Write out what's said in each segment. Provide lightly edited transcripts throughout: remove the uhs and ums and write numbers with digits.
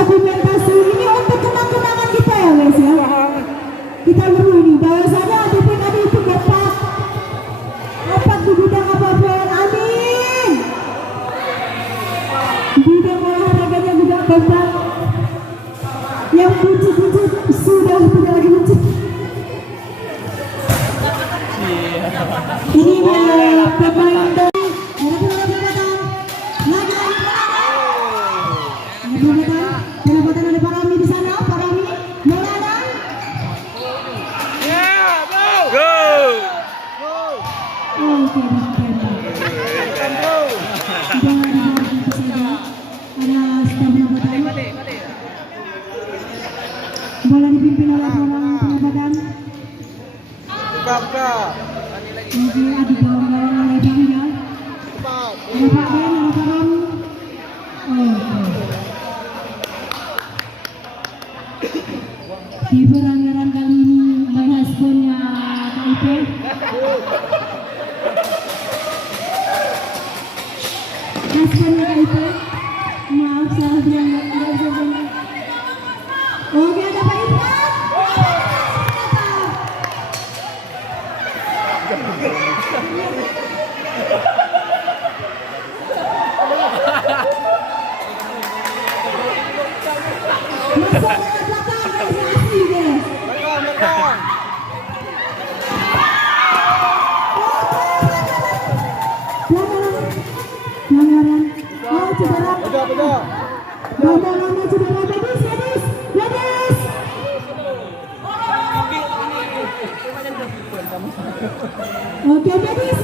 dokumentasi ini untuk kenang-kenangan kita ya guys ya. Kita beri ini bahwasanya DPKD itu dapat di bidang apapun. Amin. Bidang olahraganya juga kompak. Yang buncit-buncit sudah tidak lagi buncit. Ini dia pemain dari penempatan ada Pak Rami di sana. Pak Rami Maulana. Oke, bola dipimpin oleh orang penempatan. Buka. Oke, adu bola-bola oleh Bangga. Ada Pak Ben, ada Pak Ram. Di pelanggaran kali ini bahas punya KIP. Hasbunnya KIP. Maaf, salah bilang nggak bisa dengar. Oke, ada Pak Irfan. Pelanggaran. Oh, cedera. Bola cedera. Gadis. Oke, gadis.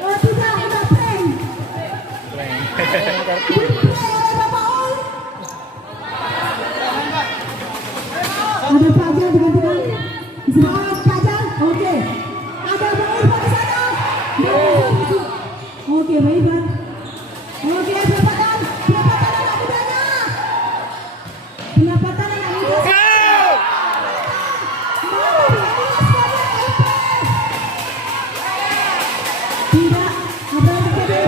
Oh, tidak, udah prank. Ada Fajar digantikan. Semangat Fajar. Oke. Ada Bang Irfan di sana. Oke, Bang Irfan. Oke, pendapatan anak mudanya. Pendapatan anak muda. Tidak. Apa yang terjadi?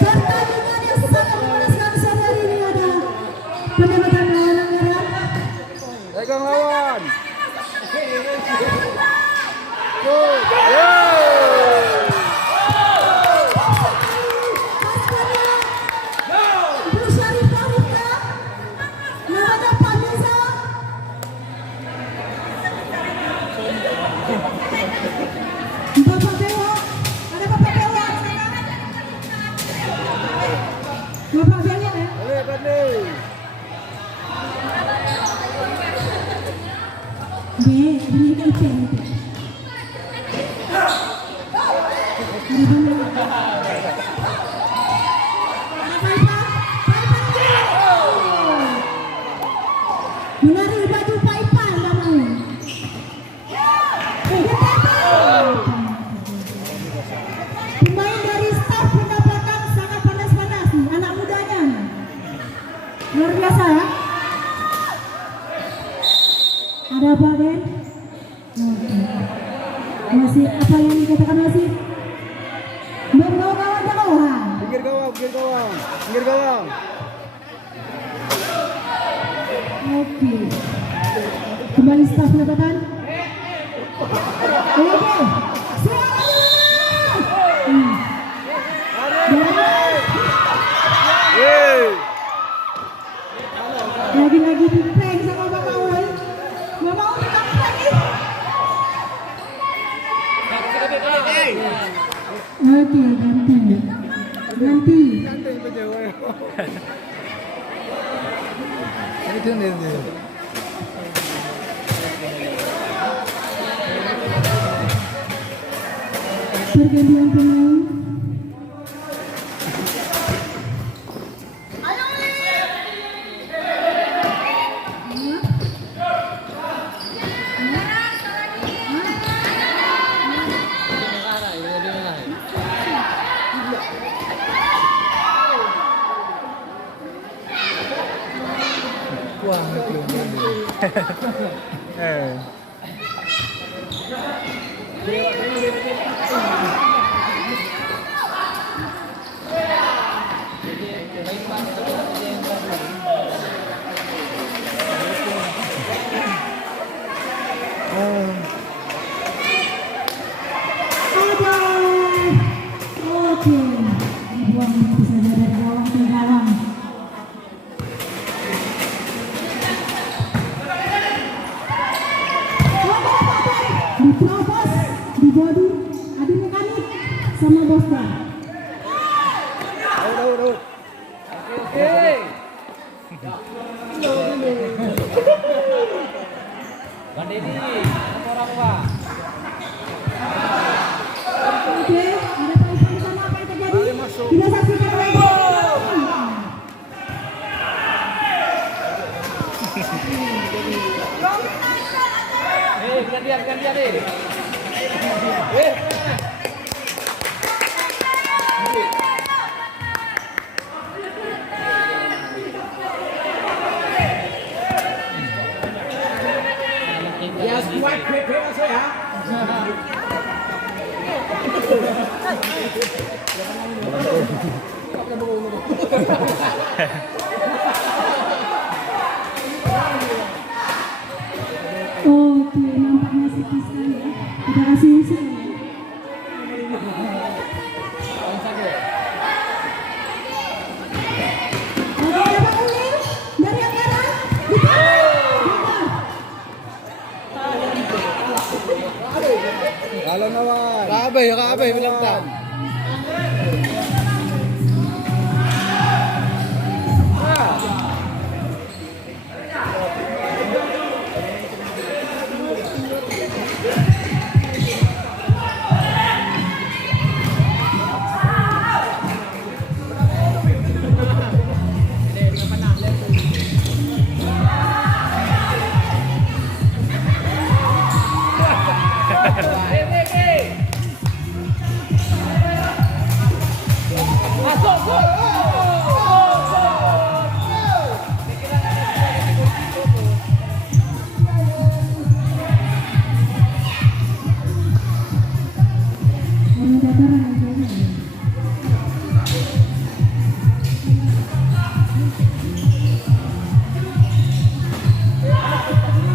Pertandingan yang sangat memuaskan sore hari ini ada pendapatan lawan merah. Pegang lawan. Bapak Belian ya? Ini kan cantik. Menari baju Paipan kamu. Pemain dari staf pendapatan sangat panas-panas nih, anak mudanya. Luar biasa ya. Ada apa, Ben? Masih apa yang dikatakan masih? Bergawang jauhan. Pinggir gawang. Oke. Kembali staf pendapatan. Oke. Lagi-lagi diprank sama Bang Aul. Gak mau kita prank nih. Oke, ganti. Pergantian pemain. Wah, Eh. Ada. Oke. Dibuang begitu saja dari gawang ke gawang. Diterobos di body adu mekanik sama bosnya. Daud. Oke, ada tahu sama apa yang terjadi? Kita saksikan lagi. Gantian deh. Ya kuat PP masuk ya. Oke, nampaknya sedih sekali ya. Kita kasih musik ya. Oke, dapat uling dari anggaran. Kalau lawan. Kabe bilang tak. Ada dataran aja ya.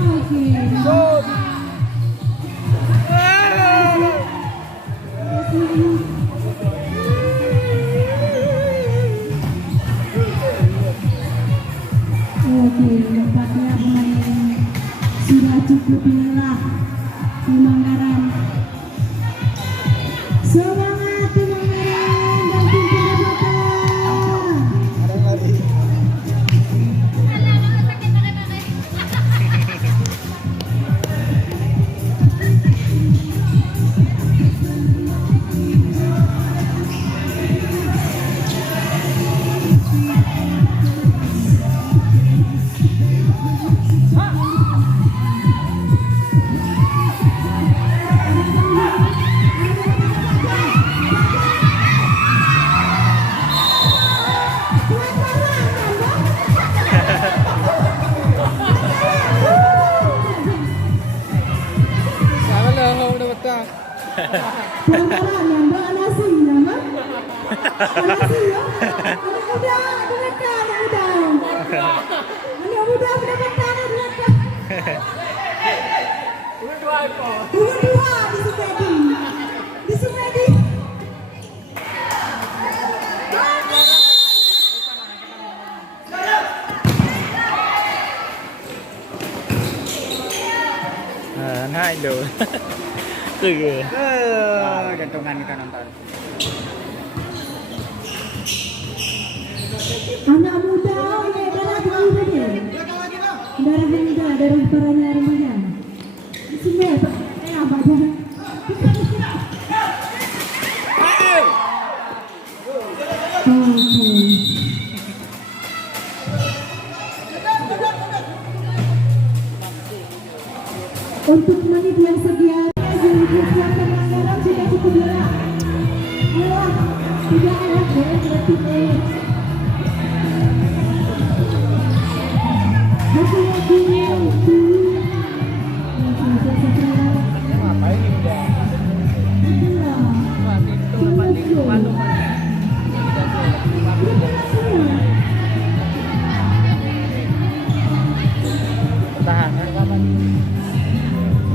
Oke. Oke, nampaknya pemain sudah cukup lelah di Manggaran. Semangat di Manggaran dan tim pendapat. Ada lari. Sama lah kau udah betah. Pelan-pelan ya, Mbak. Nasi ya, Mbak. Nasi ya. Anak muda, dekat, anak muda. Anak muda, dekat, anak muda. Turun dua di Sumedi. Di Sumedi. Hai do. Cứ Gantungan kita nonton. Anak muda, ini adalah darah muda. Darah muda, darah parahnya remaja. Di sini apa? Apa aja? Oke. Untuk menit yang sekian, Zulkifli Manggaran sudah cukup lelah. Lelah, tidak enak dengan tim A. Hati-hati,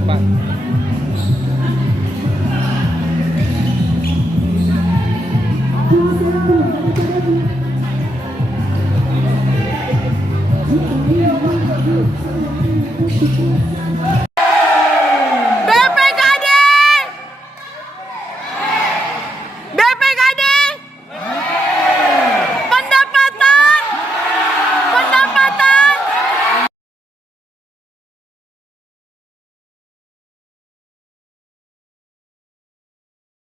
Pak. Thank you.